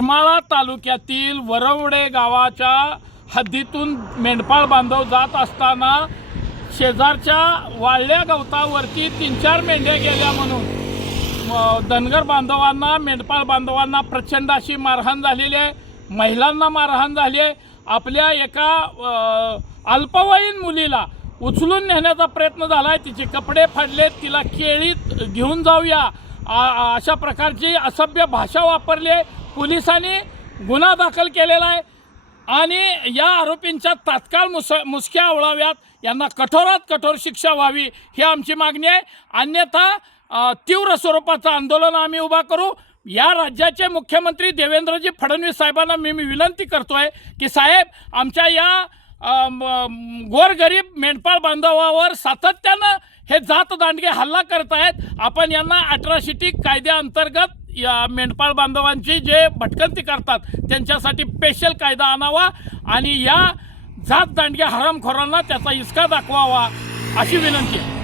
करमाळा तालुक्यातील वरवडे गावाच्या हद्दीतून मेंढपाळ बांधव जात असताना शेजारच्या वाळल्या गवतावरती 3-4 मेंढ्या गेल्या म्हणून धनगर बांधवांना, मेंढपाळ बांधवांना प्रचंड अशी मारहाण झालेली आहे. महिलांना मारहाण झाली आहे. आपल्या एका अल्पवयीन मुलीला उचलून नेण्याचा प्रयत्न झाला आहे. तिचे कपडे फाडलेत, तिला केळीत घेऊन जाऊया अशा प्रकारची असभ्य भाषा वापरली आहे. पोलिसांनी गुन्हा दाखल केलेला आहे आणि या आरोपींच्या तात्काळ मुसक्या आवळाव्यात, यांना कठोरात कठोर शिक्षा व्हावी ही आमची मागणी आहे. अन्यथा तीव्र स्वरूपाचं आंदोलन आम्ही उभा करू. या राज्याचे मुख्यमंत्री देवेंद्रजी फडणवीस साहेबांना मी विनंती करतोय की साहेब, आमच्या या गोरगरीब मेंढपाळ बांधवावर सातत्यानं हे जात दांडगे हल्ला करत आहेत. आपण यांना अट्रॉसिटी कायद्याअंतर्गत या मेंढपाळ बांधवांची जे भटकंती करतात त्यांच्यासाठी स्पेशल कायदा आणावा आणि या जात दांडगे हरामखोरांना त्याचा इचका दाखवावा अशी विनंती आहे.